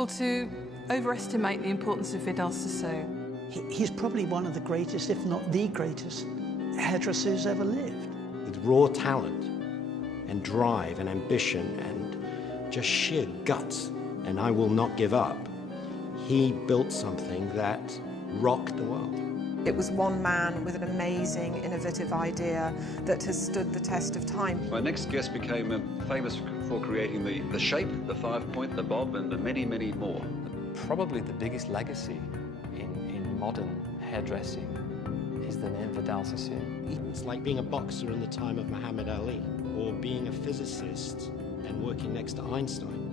impossible to overestimate the importance of Vidal Sassoon. He's probably one of the greatest, if not the greatest, hairdresser who's ever lived. With raw talent and drive and ambition and just sheer guts, and I will not give up, he built something that rocked the world. It was one man with an amazing, innovative idea that has stood the test of time. My next guest became famous for creating the shape, the 5-point, the bob, and the many, many more. Probably the biggest legacy in modern hairdressing is the name Vidal Sassoon. It's like being a boxer in the time of Muhammad Ali, or being a physicist and working next to Einstein,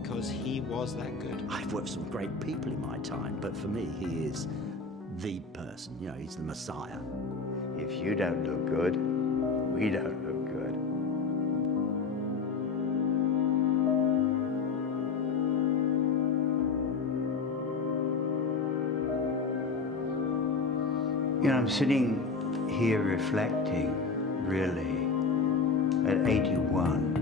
because he was that good. I've worked with some great people in my time, but for me, he is the person, you know, he's the Messiah. If you don't look good, we don't look good. You know, I'm sitting here reflecting, really, at 81.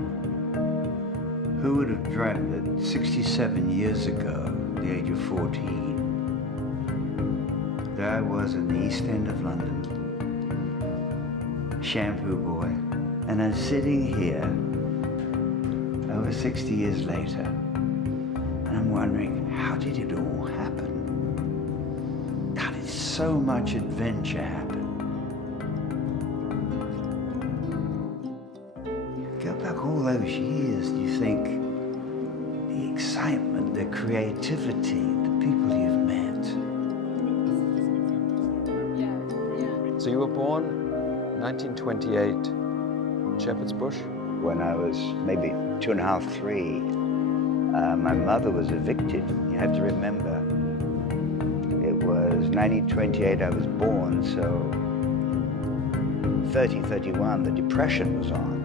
Who would have dreamt that 67 years ago, at the age of 14, there I was in the East End of London, shampoo boy, and I'm sitting here over 60 years later, and I'm wondering, how did it all happen? How did so much adventure happen? Go back all those years, and you think, the excitement, the creativity, the people you've met. So you were born 1928, Shepherd's Bush? When I was maybe 2.5, 3, my mother was evicted. You have to remember, it was 1928 I was born, so 30, 31, the Depression was on.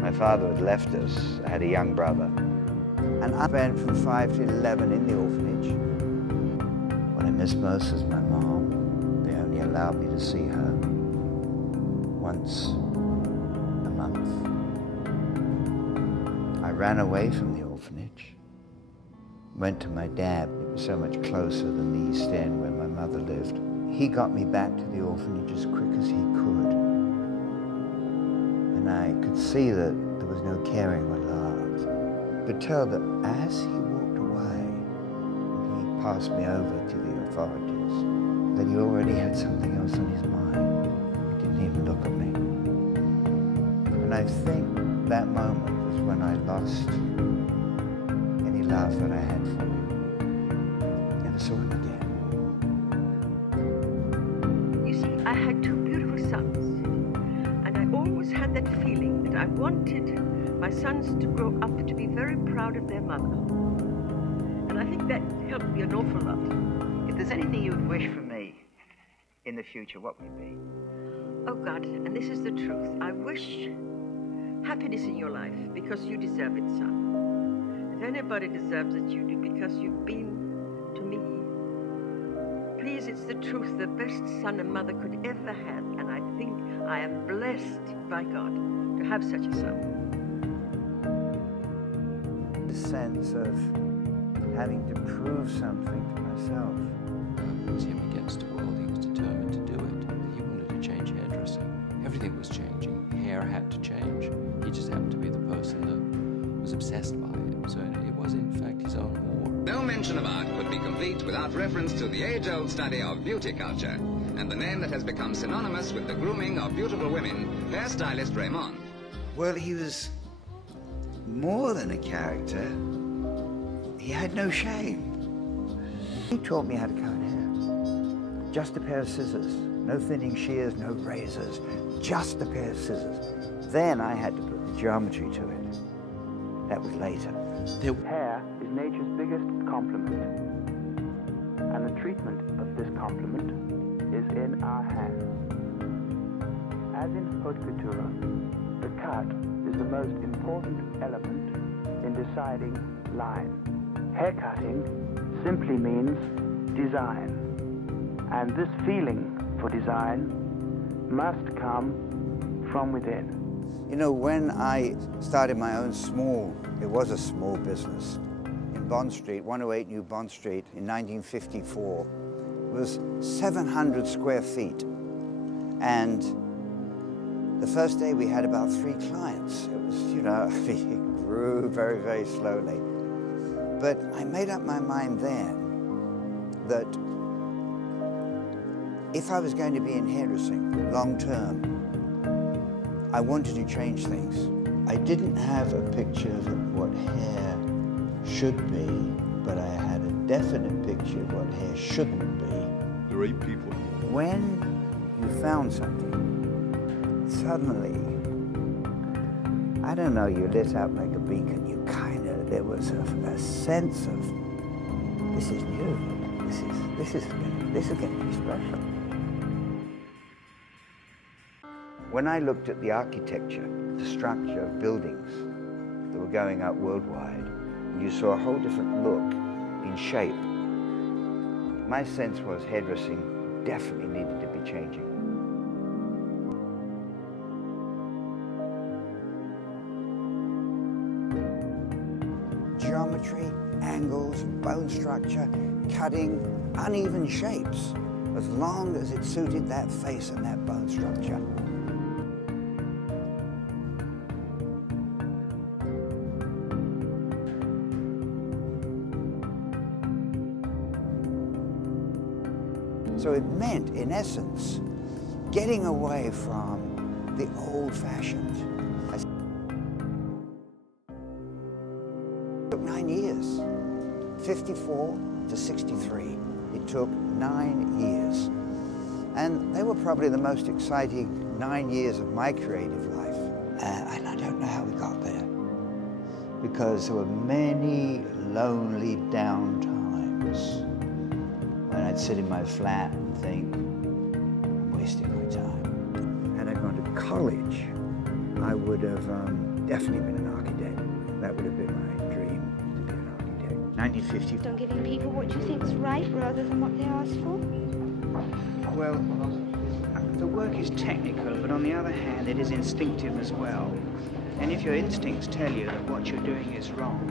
My father had left us. I had a young brother. And I went from 5 to 11 in the orphanage. What I miss most is my mom. They only allowed me to see her once a month. I ran away from the orphanage, went to my dad. It was so much closer than the East End where my mother lived. He got me back to the orphanage as quick as he could. And I could see that there was no caring what love. But tell that as he walked away, and he passed me over to the authorities, that he already had something else on his mind. He didn't even look at me. And I think that moment was when I lost any love that I had for him. Never saw him again. You see, I had 2 beautiful sons, and I always had that feeling that I wanted my sons to grow up to be very proud of their mother. And I think that helped me an awful lot. If there's anything you would wish for me in the future, what would it be? Oh God, and this is the truth. I wish happiness in your life because you deserve it, son. If anybody deserves it, you do, because you've been to me. Please, it's the truth, the best son a mother could ever have, and I think I am blessed by God to have such a son. The sense of having to prove something to myself. It was him against the world. He was determined to do it. He wanted to change hairdressing. Everything was changing. Hair had to change. He just happened to be the person that was obsessed by it. So it was, in fact, his own war. No mention of art could be complete without reference to the age-old study of beauty culture and the name that has become synonymous with the grooming of beautiful women, hairstylist Raymond. Well, he was more than a character. He had no shame. He taught me how to cut hair. Just a pair of scissors. No thinning shears, no razors. Just a pair of scissors. Then I had to put the geometry to it. That was later. Hair is nature's biggest compliment. And the treatment of this compliment is in our hands. As in haute couture, the cut is the most important element in deciding line. Haircutting simply means design. And this feeling for design must come from within. You know, when I started my own it was a small business in Bond Street, 108 New Bond Street in 1954 was 700 square feet. And the first day we had about 3 clients. It was, you know, it grew very, very slowly. But I made up my mind then that if I was going to be in hairdressing long term, I wanted to change things. I didn't have a picture of what hair should be, but I had a definite picture of what hair shouldn't be. Great people. When you found something, suddenly, I don't know, you lit up like a beacon. You there was a sense of, this is new. This is going to be special. When I looked at the architecture, the structure of buildings that were going up worldwide, and you saw a whole different look in shape, my sense was hairdressing definitely needed to be changing. Geometry, angles, bone structure, cutting, uneven shapes, as long as it suited that face and that bone structure. So it meant, in essence, getting away from the old-fashioned. It took 9 years, 54 to 63. It took 9 years. And they were probably the most exciting 9 years of my creative life. And I don't know how we got there, because there were many lonely down times when I'd sit in my flat and think, I'm wasting my time. Had I gone to college, I would have definitely been an architect. That would have been my dream, to be an architect. 1950. On giving people what you think's right rather than what they ask for? Well, the work is technical, but on the other hand, it is instinctive as well. And if your instincts tell you that what you're doing is wrong,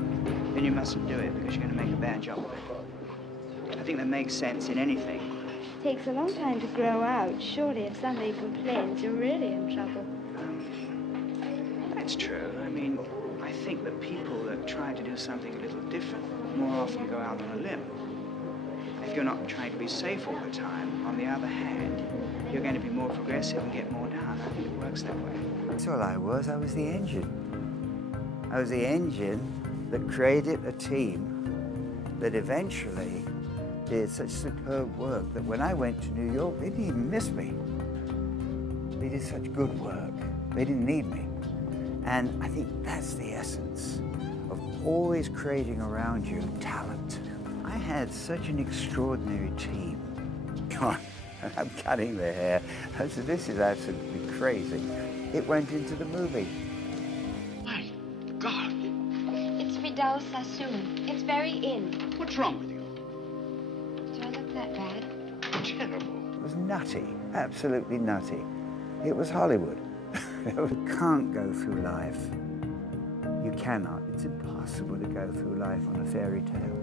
then you mustn't do it because you're going to make a bad job of it. I think that makes sense in anything. It takes a long time to grow out. Surely if somebody complains, you're really in trouble. That's true. I mean, I think that people that try to do something a little different more often go out on a limb. If you're not trying to be safe all the time, on the other hand, you're going to be more progressive and get more done. I think it works that way. That's all I was the engine. I was the engine that created a team that eventually did such superb work that when I went to New York, they didn't even miss me. They did such good work. They didn't need me. And I think that's the essence of always creating around you talent. I had such an extraordinary team. I'm cutting their hair. I said, this is absolutely crazy. It went into the movie. My God. It's Vidal Sassoon. It's very in. What's wrong with you? Do I look that bad? Terrible. It was nutty, absolutely nutty. It was Hollywood. You can't go through life. You cannot. It's impossible to go through life on a fairy tale.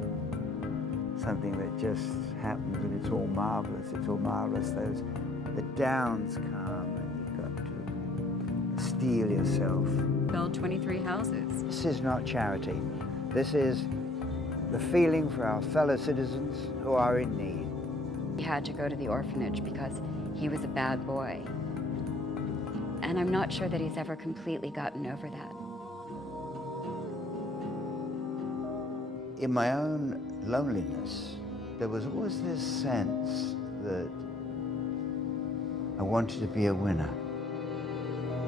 Something that just happens and it's all marvelous. It's all marvelous. The downs come and you've got to steel yourself. Build 23 houses. This is not charity. This is the feeling for our fellow citizens who are in need. He had to go to the orphanage because he was a bad boy. And I'm not sure that he's ever completely gotten over that. In my own loneliness, there was always this sense that I wanted to be a winner.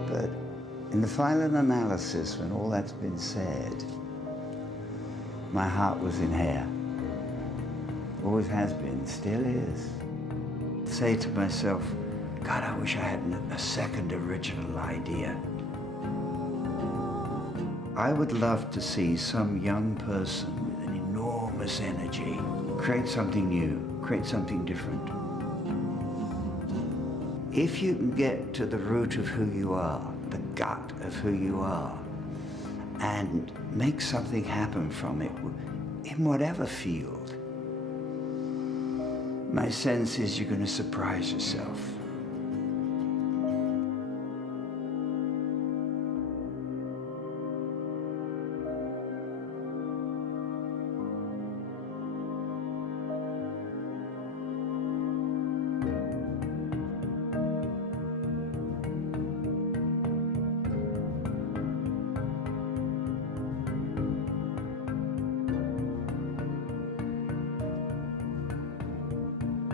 But in the final analysis, when all that's been said, my heart was in hair. Always has been, still is. Say to myself, God, I wish I had a second original idea. I would love to see some young person with an enormous energy create something new, create something different. If you can get to the root of who you are, the gut of who you are, and make something happen from it, in whatever field, my sense is you're going to surprise yourself.